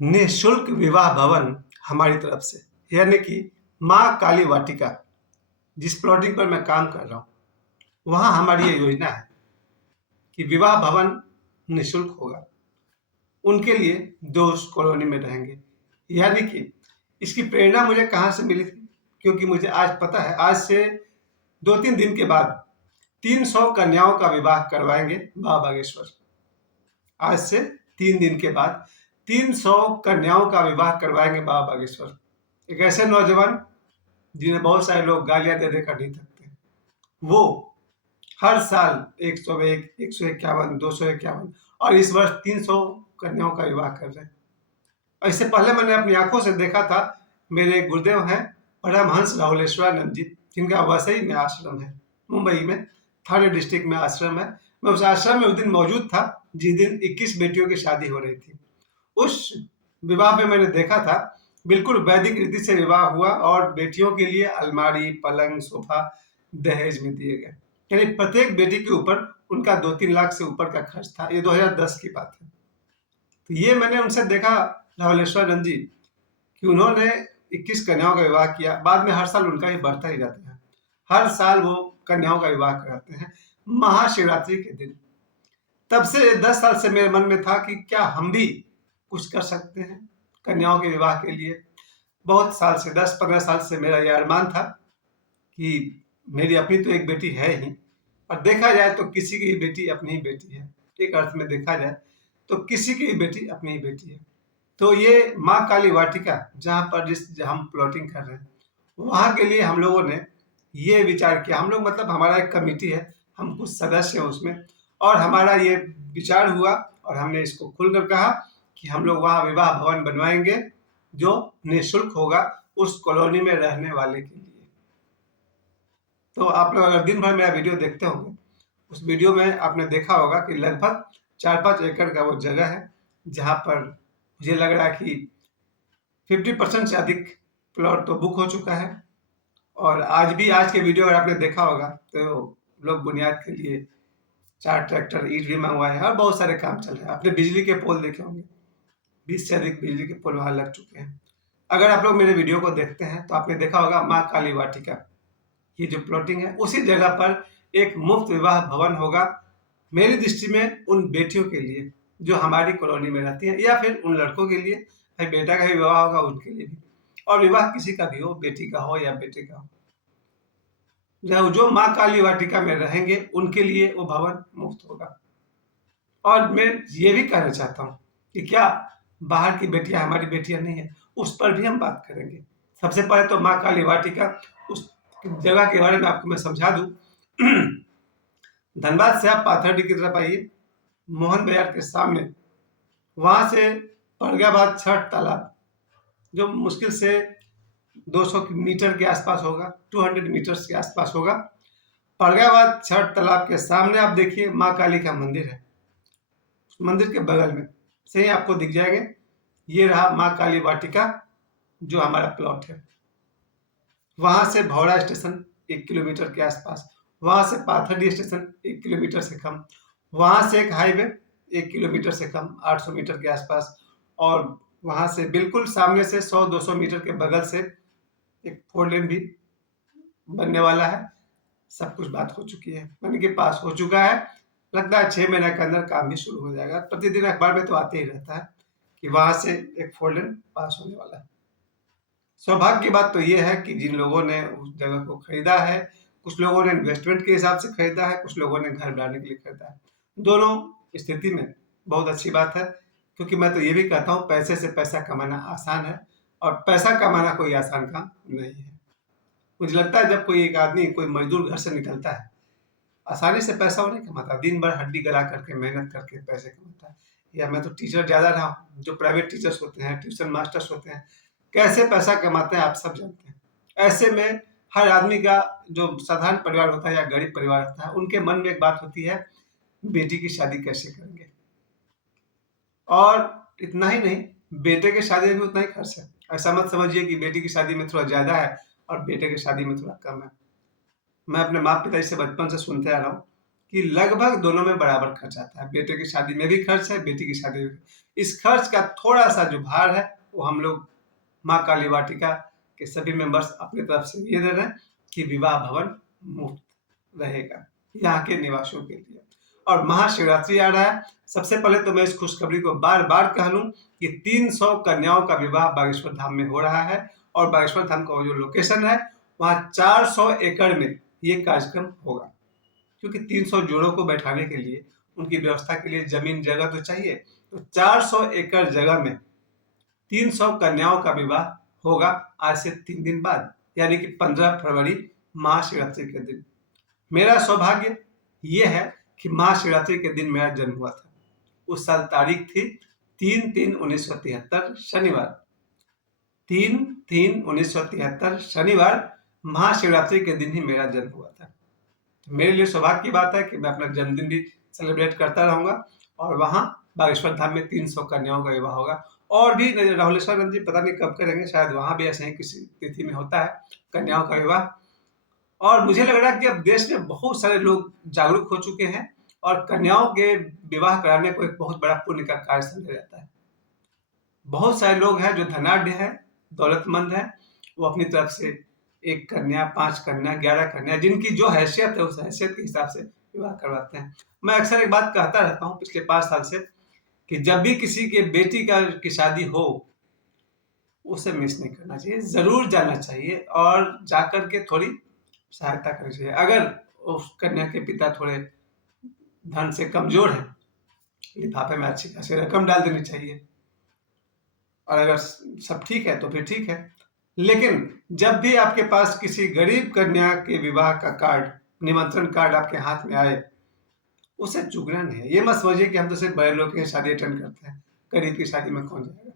निःशुल्क विवाह भवन हमारी तरफ से, यानी कि माँ काली वाटिका, जिस प्लॉटिंग पर मैं काम कर रहा हूँ, वहाँ हमारी ये योजना है कि विवाह भवन निःशुल्क होगा। उनके लिए जो उस कॉलोनी में रहेंगे। यानी कि इसकी प्रेरणा मुझे कहाँ से मिली थी? क्योंकि मुझे आज पता है, आज से 2-3 दिन के बाद 300 कन्याओं का विवाह करवाएंगे बाबा बागेश्वर। आज से 3 दिन के बाद 300 कन्याओं का विवाह करवाएंगे बाबा बागेश्वर। एक ऐसे नौजवान जिन्हें बहुत सारे लोग गालियां दे देकर नहीं थकते, वो हर साल 101, 151, 251 और इस वर्ष 300 कन्याओं का विवाह कर रहे हैं। इससे पहले मैंने अपनी आंखों से देखा था। मेरे गुरुदेव हैं परमहंस राहुलेश्वरानंद जी, जिनका वसई में आश्रम है, मुंबई में, थाने डिस्ट्रिक्ट में आश्रम है। मैं उस आश्रम में उस दिन मौजूद था जिस दिन 21 बेटियों की शादी हो रही थी। उस विवाह में मैंने देखा था, बिल्कुल वैदिक रीति से विवाह हुआ और बेटियों के लिए अलमारी, पलंग, सोफा दहेज में दिए गए। यानी प्रत्येक बेटी के ऊपर उनका 2-3 लाख से ऊपर का खर्च था। ये 2010 की बात है। तो ये मैंने उनसे देखा, राहुलेश्वरानंद जी, कि उन्होंने 21 कन्याओं का विवाह किया। बाद में हर साल उनका ही बढ़ता ही जाता है। हर साल वो कन्याओं का विवाह कराते हैं महाशिवरात्रि के दिन। तब से 10 साल से मेरे मन में था कि क्या हम भी कुछ कर सकते हैं कन्याओं के विवाह के लिए। बहुत साल से, 10-15 साल से मेरा ये अरमान था कि मेरी अपनी तो एक बेटी है ही, और देखा जाए तो किसी की बेटी अपनी ही बेटी है। एक अर्थ में देखा जाए तो किसी की भी बेटी अपनी ही बेटी है। तो ये माँ काली वाटिका, जहाँ पर जहाँ हम प्लॉटिंग कर रहे हैं, वहाँ के लिए हम लोगों ने ये विचार किया। हम लोग मतलब हमारा एक कमेटी है, हम कुछ सदस्य हैं उसमें, और हमारा ये विचार हुआ और हमने इसको खुलकर कहा कि हम लोग वहाँ विवाह भवन बनवाएंगे जो निःशुल्क होगा उस कॉलोनी में रहने वाले के लिए। तो आप लोग अगर दिन भर मेरा वीडियो देखते होंगे, उस वीडियो में आपने देखा होगा कि लगभग 4-5 एकड़ का वो जगह है, जहाँ पर मुझे लग रहा है कि 50% से अधिक प्लॉट तो बुक हो चुका है। और आज भी, आज के वीडियो अगर आपने देखा होगा तो लोग बुनियाद के लिए 4 ट्रैक्टर ईंट भी मंगवाए हैं और बहुत सारे काम चल रहे हैं। आपने बिजली के पोल देखे होंगे, 20 से अधिक बिजली के पोल वहां लग चुके हैं। अगर आप लोग मेरे वीडियो को देखते हैं तो आपने देखा होगा माँ काली वाटिका, ये जो प्लॉटिंग है, उसी जगह पर एक मुफ्त विवाह भवन होगा। मेरी दृष्टि में उन बेटियों के लिए जो हमारी कॉलोनी में रहती हैं, या फिर उन लड़कों के लिए, भाई बेटा का भी विवाह होगा उनके लिए भी, और विवाह किसी का भी हो, बेटी का हो या बेटे का हो, जो माँ काली वाटिका में रहेंगे उनके लिए वो भवन मुफ्त होगा। और मैं ये भी कहना चाहता हूँ कि क्या बाहर की बेटियां हमारी बेटियां नहीं है, उस पर भी हम बात करेंगे। सबसे पहले तो माँ काली वाटिका, उस जगह के बारे में आपको मैं समझा दूं। धनबाद से आप पाथरडी की तरफ आइए, मोहन बाजार के सामने, वहां से परगाबाद छठ तालाब, जो मुश्किल से 200 मीटर के आसपास होगा, 200 मीटर्स के आसपास होगा। परगाबाद छठ तालाब के सामने आप देखिए माँ काली का मंदिर है। मंदिर के बगल में से ही आपको दिख जाएंगे, ये रहा माँ काली वाटिका जो हमारा प्लॉट है। वहां से भौरा स्टेशन 1 किलोमीटर के आसपास, वहां से पाथरडी स्टेशन 1 किलोमीटर से कम, वहां से एक हाईवे 1 किलोमीटर से कम, 800 मीटर के आसपास, और वहां से बिल्कुल सामने से 100-200 मीटर के बगल से एक 4 लेन भी बनने वाला है। सब कुछ बात हो चुकी है, बनने के पास हो चुका है। लगता है 6 महीने के अंदर काम भी शुरू हो जाएगा। प्रतिदिन अखबार में तो आते ही रहता है कि वहां से एक 4 लेन पास होने वाला है। सौभाग्य की बात तो ये है कि जिन लोगों ने उस जगह को खरीदा है, कुछ लोगों ने इन्वेस्टमेंट के हिसाब से खरीदा है, कुछ लोगों ने घर बनाने के लिए खरीदा है। दोनों स्थिति में बहुत अच्छी बात है, क्योंकि मैं तो ये भी कहता हूँ पैसे से पैसा कमाना आसान है, और पैसा कमाना कोई आसान काम नहीं है। मुझे लगता है जब कोई एक आदमी, कोई मजदूर घर से निकलता है, आसानी से पैसा वो नहीं कमाता, दिन भर हड्डी गला करके मेहनत करके पैसे कमाता है। या मैं तो टीचर ज़्यादा रहा हूँ, जो प्राइवेट टीचर्स होते हैं, ट्यूशन मास्टर्स होते हैं, कैसे पैसा कमाते हैं आप सब जानते हैं। ऐसे में हर आदमी का, जो साधारण परिवार होता है या गरीब परिवार होता है, उनके मन में एक बात होती है, बेटी की शादी कैसे करेंगे। और इतना ही नहीं, बेटे की शादी में भी उतना ही खर्च है। ऐसा मत समझिए कि बेटी की शादी में थोड़ा ज़्यादा है और बेटे की शादी में थोड़ा कम है। मैं अपने माँ पिता से बचपन से सुनते आ रहा हूँ कि लगभग दोनों में बराबर खर्च आता है। बेटे की शादी में भी खर्च है, बेटी की शादी में भी। इस खर्च का थोड़ा सा जो भार है वो हम लोग माँ काली वाटिका के सभी मेंबर्स अपनी तरफ से ये दे रहे हैं कि विवाह भवन मुफ्त रहेगा यहाँ के निवासियों के लिए। और महाशिवरात्रि आ रहा है। सबसे पहले तो मैं इस खुशखबरी को बार बार कह लूं कि 300 कन्याओं का विवाह बागेश्वर धाम में हो रहा है। और बागेश्वर धाम का जो लोकेशन है वहाँ 400 एकड़ में ये कार्यक्रम होगा, क्योंकि 300 जोड़ों को बैठाने के लिए, उनकी व्यवस्था के लिए जमीन जगह तो चाहिए। तो 400 एकड़ जगह में 300 कन्याओं का विवाह होगा आज से 3 दिन बाद, यानी कि 15 फरवरी महाशिवरात्रि के दिन। मेरा सौभाग्य ये है कि महाशिवरात्रि के दिन मेरा जन्म हुआ था। उस साल तारीख थी 3/3/1973 शनिवार। 3/3/1973 शनिवार महाशिवरात्रि के दिन ही मेरा जन्म हुआ था। मेरे लिए सौभाग्य की बात है कि मैं अपना जन्मदिन भी सेलिब्रेट करता रहूंगा। और वहाँ बागेश्वर धाम में 300 कन्याओं का विवाह होगा। और भी राहुलेश्वर जी पता नहीं कब करेंगे, शायद वहाँ भी ऐसे ही किसी तिथि में होता है कन्याओं का विवाह। और मुझे लग रहा है कि अब देश में बहुत सारे लोग जागरूक हो चुके हैं और कन्याओं के विवाह कराने को एक बहुत बड़ा पुण्य का कार्य समझा जाता है। बहुत सारे लोग हैं जो धनाढ्य हैं, दौलतमंद हैं, वो अपनी तरफ से 1 कन्या, 5 कन्या, 11 कन्या, जिनकी जो हैसियत है उस हैसियत के हिसाब से विवाह करवाते हैं। मैं अक्सर एक बात कहता रहता हूँ पिछले 5 साल से कि जब भी किसी के बेटी की शादी हो उसे मिस नहीं करना चाहिए, जरूर जाना चाहिए और जाकर के थोड़ी सहायता करनी चाहिए। अगर उस कन्या के पिता थोड़े धन से कमजोर है, लिफाफे में अच्छी खासी रकम डाल देनी चाहिए। और अगर सब ठीक है तो फिर ठीक है। लेकिन जब भी आपके पास किसी गरीब कन्या के विवाह का कार्ड, निमंत्रण कार्ड आपके हाथ में आए, उसे चूकना नहीं है। ये मत समझिए कि हम तो सिर्फ बड़े लोग की शादी अटेंड करते हैं, गरीब की शादी में कौन जाएगा।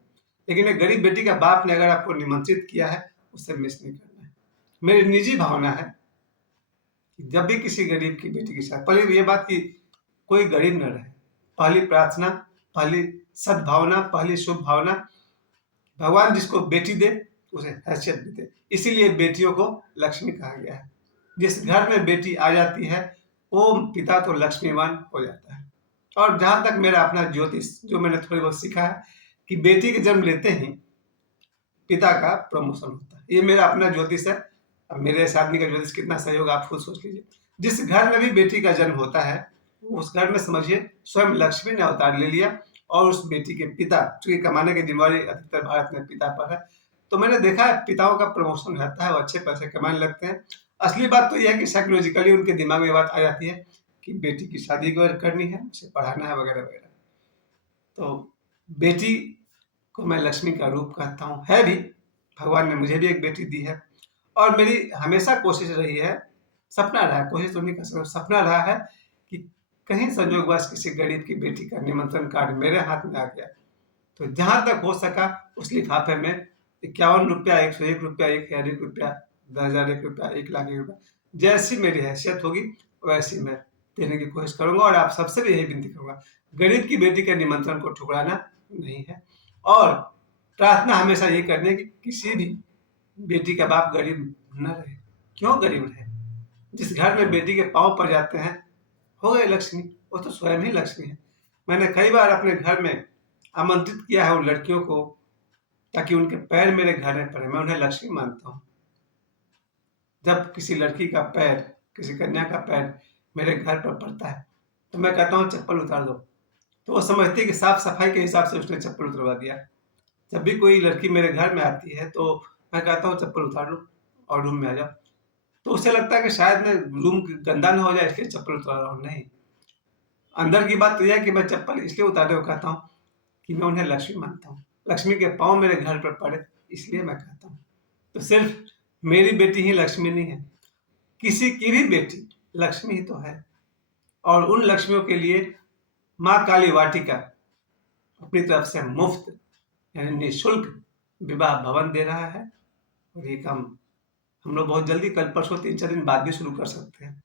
लेकिन एक गरीब बेटी का बाप ने अगर आपको निमंत्रित किया है, उसे मिस नहीं करना है। मेरी निजी भावना है कि जब भी किसी गरीब की बेटी की शादी, पहले ये बात कि कोई गरीब न रहे, पहली प्रार्थना, पहली सद्भावना, पहली शुभ भावना, भगवान जिसको बेटी दे उसे हैसियत भी दे। इसीलिए बेटियों को लक्ष्मी कहा गया है। जिस घर में बेटी आ जाती है वो पिता तो लक्ष्मीवान हो जाता है। और जहां तक मेरा अपना ज्योतिष जो मैंने थोड़ी बहुत सीखा है कि बेटी के जन्म लेते ही पिता का प्रमोशन होता है। ये मेरा अपना ज्योतिष है। अब मेरे इस आदमी का ज्योतिष कितना सहयोग आप खुद सोच लीजिए। जिस घर में भी बेटी का जन्म होता है उस घर में समझिए स्वयं लक्ष्मी ने अवतार ले लिया। और उस बेटी के पिता, चूंकि कमाने की जिम्मेवारी अधिकतर भारत में पिता पर है, तो मैंने देखा है पिताओं का प्रमोशन रहता है, वो अच्छे पैसे कमाने लगते हैं। असली बात तो यह है कि साइकोलॉजिकली उनके दिमाग में बात आ जाती है कि बेटी की शादी करनी है, उसे पढ़ाना है वगैरह वगैरह। तो बेटी को मैं लक्ष्मी का रूप कहता हूँ, है भी। भगवान ने मुझे भी एक बेटी दी है। और मेरी हमेशा कोशिश रही है, सपना रहा है, कोशिश तो नहीं कर सकता, सपना रहा है कि कहीं संजोगवश किसी गरीब की बेटी का निमंत्रण कार्ड मेरे हाथ में आ गया तो जहां तक हो सका उस लिफाफे में 51 रुपया, 101 रुपया, 1001 रुपया, 10,001 रुपया, 1,00,000 रुपया, जैसी मेरी हैसियत होगी वैसी मैं देने की कोशिश करूंगा। और आप सबसे भी यही विनती करूंगा, गरीब की बेटी के निमंत्रण को ठुकराना नहीं है। और प्रार्थना हमेशा ये करनी कि किसी भी बेटी का बाप गरीब न रहे। क्यों गरीब रहे? जिस घर में बेटी के पांव पड़ जाते हैं हो गए लक्ष्मी, वो तो स्वयं ही लक्ष्मी है। मैंने कई बार अपने घर में आमंत्रित किया है उन लड़कियों को ताकि उनके पैर मेरे घर में पड़े, मैं उन्हें लक्ष्मी मानता हूँ। जब किसी लड़की का पैर, किसी कन्या का पैर मेरे घर पर पड़ता है तो मैं कहता हूँ चप्पल उतार दो, तो वो समझती है कि साफ सफाई के हिसाब से उसने चप्पल उतरवा दिया। जब भी कोई लड़की मेरे घर में आती है तो मैं कहता हूँ चप्पल उतार लो और रूम में आ जाओ, तो उसे लगता है कि शायद मैं रूम गंदा ना हो जाए इसलिए चप्पल उतार रहा हूँ। नहीं, अंदर की बात तो यह है कि मैं चप्पल इसलिए उतारे हुए कहता हूँ कि मैं उन्हें लक्ष्मी मानता हूँ। लक्ष्मी के पाँव मेरे घर पर पड़े इसलिए मैं कहता हूँ। तो सिर्फ मेरी बेटी ही लक्ष्मी नहीं है, किसी की भी बेटी लक्ष्मी ही तो है। और उन लक्ष्मियों के लिए माँ काली वाटिका अपनी तरफ से मुफ्त यानी निःशुल्क विवाह भवन दे रहा है। और ये काम हम लोग बहुत जल्दी, कल परसों 3-4 दिन बाद भी शुरू कर सकते हैं।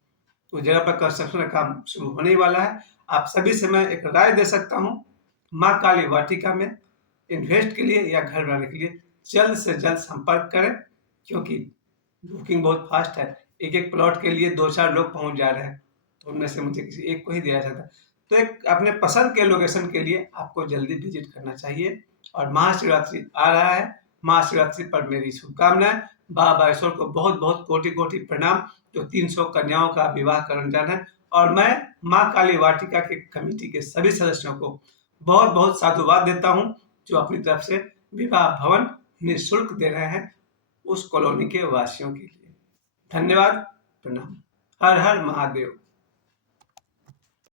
तो जगह पर कंस्ट्रक्शन का काम शुरू होने वाला है। आप सभी से मैं एक राय दे सकता हूँ, माँ काली वाटिका में इन्वेस्ट के लिए या घर बनाने के लिए जल्द से जल्द संपर्क करें, क्योंकि बुकिंग बहुत फास्ट है। एक एक प्लॉट के लिए 2-4 लोग पहुंच जा रहे हैं। उनमें से मुझे किसी एक को ही दिया जाता है। तो एक अपने पसंद के लोकेशन के लिए आपको जल्दी विजिट करना चाहिए। और महाशिवरात्रि आ रहा है, महाशिवरात्रि पर मेरी शुभकामनाएं। बाबा ईश्वर को बहुत बहुत कोटि कोटि प्रणाम, जो 300 कन्याओं का विवाह करने जाना है। और मैं माँ काली वाटिका के कमेटी के सभी सदस्यों को बहुत बहुत साधुवाद देता हूँ, जो अपनी तरफ से विवाह भवन निःशुल्क दे रहे हैं उस कॉलोनी के वासियों के लिए। धन्यवाद, प्रणाम। हर हर महादेव।